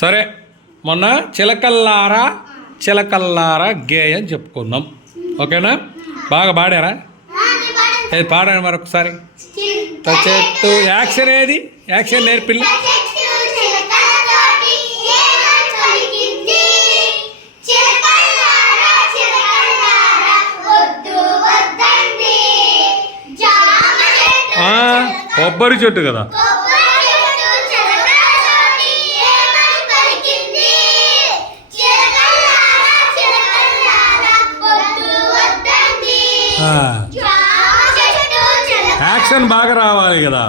సరే, మొన్న చిలకల్లారా చిలకల్లారా గేయం చెప్పుకున్నాం. ఓకేనా? బాగా పాడారా? ఏది పాడాను మరొకసారి. చెట్టు యాక్షన్ ఏది? యాక్షన్ నేర్పిల్లి. కొబ్బరి చెట్టు కదా. యాక్షన్ బాగా రావాలి కదా.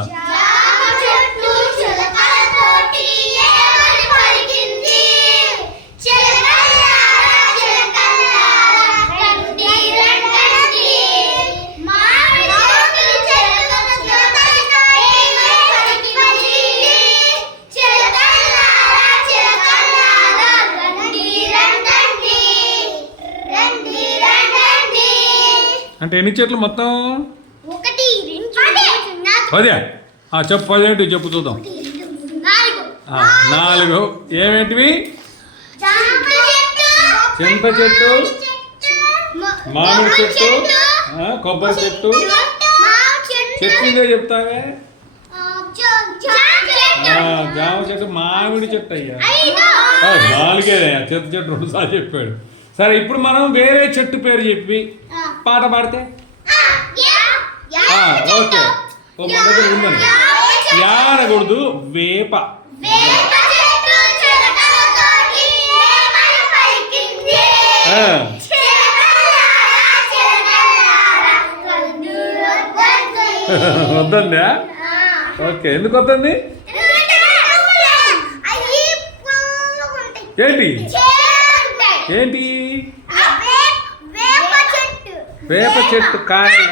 అంటే ఎన్ని చెట్లు మొత్తం? పదే. చెప్పు, 10 ఏంటి చెప్పు చూద్దాం. 4. ఏమేంటివి? చింత చెట్టు, మామిడి చెట్టు, కొబ్బరి చెట్టు. చెప్పిందే చెప్తావే. జామ చెట్టు, మామిడి చెట్టు. అయ్యా 4 చింత చెట్టు 2 సార్లు చెప్పాడు. సరే, ఇప్పుడు మనం వేరే చెట్టు పేరు చెప్పి పాట పాడితే ఓకే. మన దగ్గర ఉందండి. యానకూడదు, వేప. వద్దండి. ఓకే, ఎందుకు వద్దండి? ఏంటి ఏంటి? వేప చెట్టు కాయలు,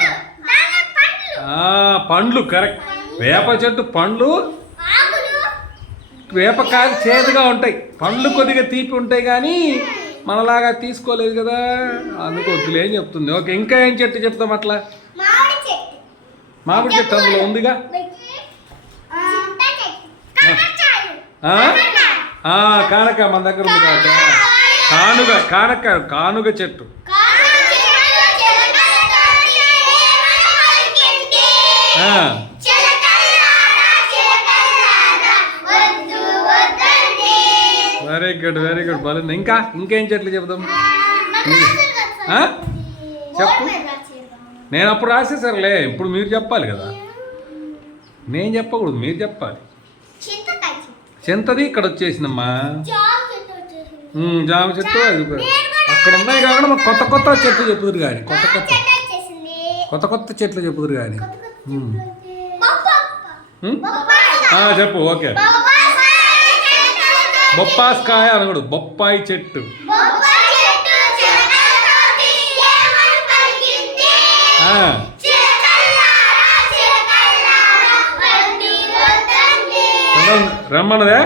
పండ్లు. కరెక్ట్. వేప చెట్టు పండ్లు, వేపకాయలు చేదుగా ఉంటాయి. పండ్లు కొద్దిగా తీపి ఉంటాయి, కానీ మనలాగా తీసుకోలేదు కదా, అందుకు వద్దులే అని చెప్తుంది. ఓకే, ఇంకా ఏం చెట్టు చెప్తాం అట్లా? మామిడి చెట్టు అందులో ఉందిగా. కానక మన దగ్గర ఉంది కదా. కానుగ చెట్టు. Very good, very good. బాగుంది. ఇంకేం చెట్లు చెప్దాం? చెప్పు. నేను అప్పుడు రాసేసారులే, ఇప్పుడు మీరు చెప్పాలి కదా. నేను చెప్పకూడదు, మీరు చెప్పాలి. చింతది ఇక్కడ వచ్చేసిందమ్మా. జామ చెట్టు అది అక్కడ ఉన్నాయి. కాకుండా కొత్త కొత్త చెట్లు చెప్పుదురు కానీ, కొత్త కొత్త చెట్లు చెప్పుదురు కానీ. చెప్పు. ఓకే, బొప్పాస్కాయ అనకూడదు, బొప్పాయి చెట్టు. రమ్మన్నదే.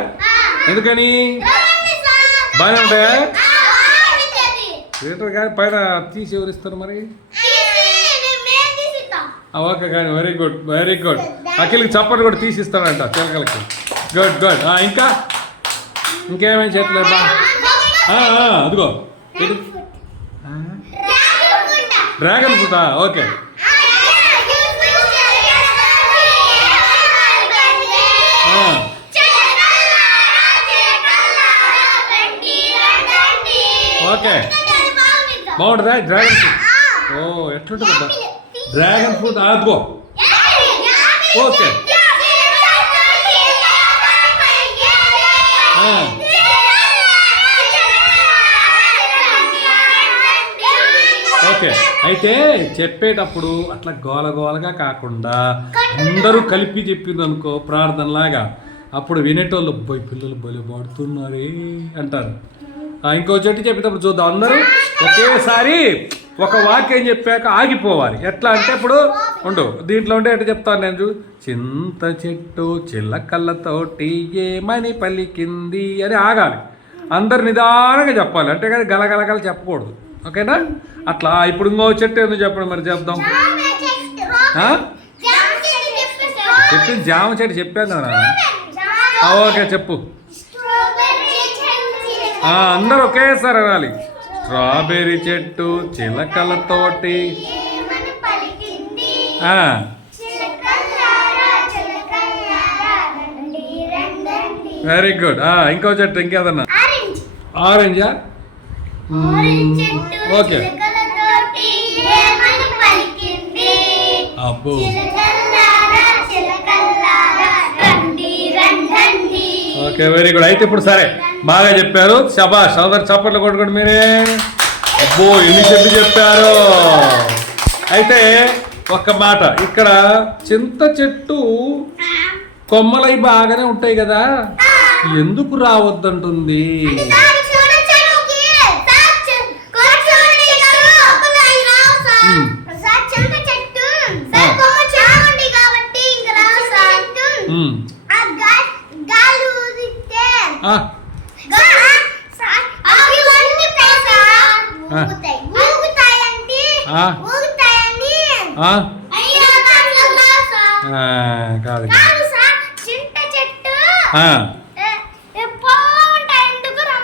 ఎందుకని? బాగానే ఉంటాయా? లీటర్ కానీ పైన తీసి ఎవరిస్తారు మరి? ఓకే కానీ, వెరీ గుడ్, వెరీ గుడ్. అఖిల్కి చప్పటి కూడా తీసిస్తాడంట చిలకలకి. Good good. ఇంకేమేమి చెట్లు? అదిగో డ్రాగన్ ఫ్రూటా? ఓకే. ఓకే, బాగుంటుందా డ్రాగన్ ఫ్రూట్? ఎట్లుంటుందా డ్రాగన్ ఫ్రూట్? అదిగో. Okay, okay. అయితే చెప్పేటప్పుడు అట్లా గోలగోలగా కాకుండా అందరూ కలిపి చెప్పింది అనుకో, ప్రార్థనలాగా. అప్పుడు వినేటోళ్ళు పిల్లలు బలి పాడుతున్నారే అంటారు. ఇంకో చెట్టు చెప్పేటప్పుడు చూద్దాం, అందరూ ఒకేసారి ఒక వాక్యం చెప్పాక ఆగిపోవాలి. ఎట్లా అంటే ఇప్పుడు దీంట్లో ఉంటే ఎట్లా చెప్తాను నేను? చింత చెట్టు చిల్లకళ్ళతోటి ఏమని పలికింది అని ఆగాలి. అందరు నిదానంగా చెప్పాలి, అంటే కానీ గలగలగల చెప్పకూడదు. ఓకేనా? అట్లా. ఇప్పుడు ఇంకో చెట్టు ఎందుకు చెప్పండి మరి, చెప్దాం. చెప్పింది జామ చెట్టు చెప్పాను కదా. ఓకే, చెప్పు. అందరూ ఒకేసారి అనాలి. స్ట్రాబెర్రీ చెట్టు చిలకలతోటి. Very good. ఇంకో చెట్టు ఇంకేదన్నా? ఆరెంజా? ఓకే. అబ్బో ఓకే వెరీ గుడ్. అయితే ఇప్పుడు సరే బాగా చెప్పారు, శబాష్. అందరు చప్పట్లు కొట్టుకోండి మీరే. అబ్బో ఎన్ని చెట్లు చెప్పారు. అయితే ఒక్క మాట, ఇక్కడ చింత చెట్టు కొమ్మలై బాగానే ఉంటాయి కదా, ఎందుకు రావద్దంటుంది?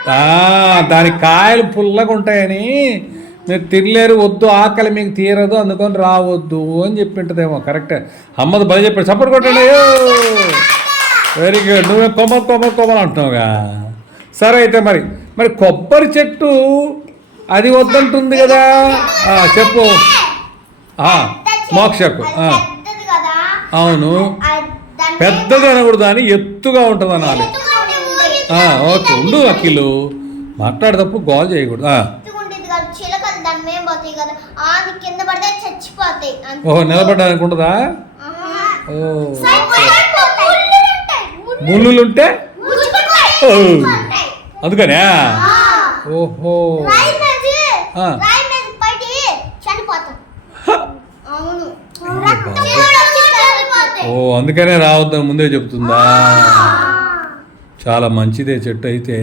కాదు, దాని కాయలు పుల్లగా ఉంటాయని మీరు తినలేరు, వద్దు ఆకలి మీకు తీరదు అందుకని రావద్దు అని చెప్పింటదేమో. కరెక్టే, అమ్మది బలి చెప్పాడు. సపోర్ట్ కొట్టండి. Very good. నువ్వే కొమ్మలు అంటున్నావుగా. సరే అయితే మరి కొబ్బరి చెట్టు అది వద్దంటుంది కదా, చెప్పు. మోక్షకు అవును, పెద్దది అనకూడదు అని ఎత్తుగా ఉంటుంది అనాలి. ఓకే ఉండు అఖిలు, మాట్లాడేటప్పుడు గోల్ చేయకూడదు. ఓహో నిలబడ్డానికి ఉండదా? ముళ్ళుంటే అందుకనే. ఓహో అందుకనే రావద్దని ముందే చెప్తుందా? చాలా మంచిదే చెట్టు అయితే.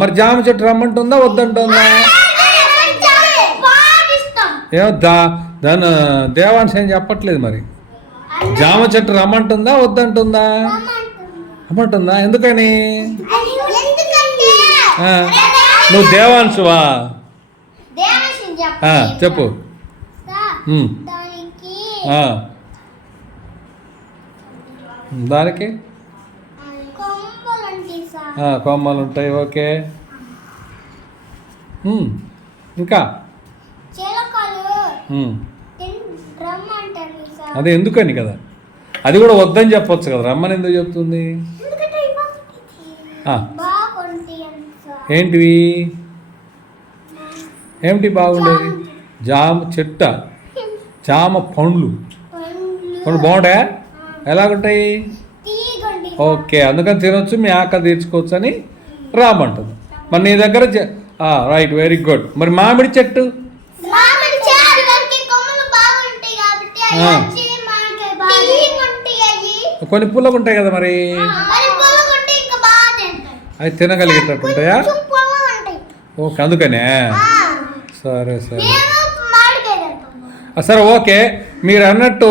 మరి జామ చెట్టు రమ్మంటుందా వద్దంటుందా? ఏమో దాని దేవాంశ ఏం చెప్పట్లేదు. మరి జామ చెట్టు రమ్మంటుందా వద్దంటుందా? రమ్మంటుందా. ఎందుకని? నువ్వు దేవాంశువా? చెప్పు. దానికి కొమ్మలు ఉంటాయి. ఓకే ఇంకా అదే ఎందుకని కదా, అది కూడా వద్దని చెప్పొచ్చు కదా, రమ్మని ఎందుకు చెప్తుంది? ఏంటివి ఏమిటి బాగుండేది? జామ చెట్ట, జామ పండ్లు బాగుంటాయా? ఎలాగుంటాయి? ఓకే అందుకని తినొచ్చు, మీ ఆకలి తీర్చుకోవచ్చు అని రామంటుంది. మరి నీ దగ్గర రైట్, వెరీ గుడ్. మరి మామిడి చెట్టు కొన్ని పుల్లగా ఉంటాయి కదా, మరి అవి తినగలిగేటట్టు ఉంటాయా? ఓకే అందుకనే. సరే సరే ఓకే. మీరు అన్నట్టు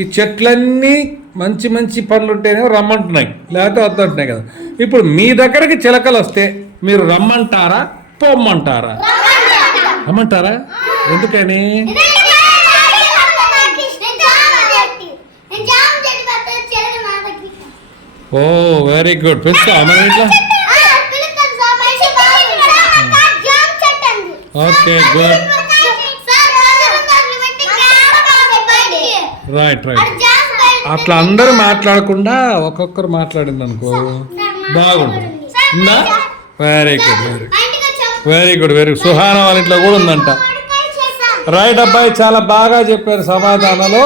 ఈ చెట్లన్నీ మంచి మంచి పనులు ఉంటేనే రమ్మంటున్నాయి, లేకపోతే వద్దంటున్నాయి కదా. ఇప్పుడు మీ దగ్గరికి చిలకలు వస్తే మీరు రమ్మంటారా పొమ్మంటారా? రమ్మంటారా. ఎందుకని? ఓ వెరీ గుడ్. పెంచుతా మనం ఇట్లా. Okay good. రైట్. అట్లా అందరూ మాట్లాడకుండా ఒక్కొక్కరు మాట్లాడింది అనుకో బాగుంటుంది. Very good. సుహానా వాళ్ళ ఇంట్లో కూడా ఉందంట. రైట్ అబ్బాయి, చాలా బాగా చెప్పారు సమాధానాలు.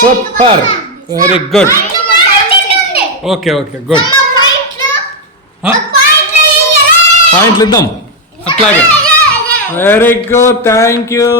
Super, very good. Okay good. పాయింట్లు ఇద్దాం అట్లాగే. Very good, thank you.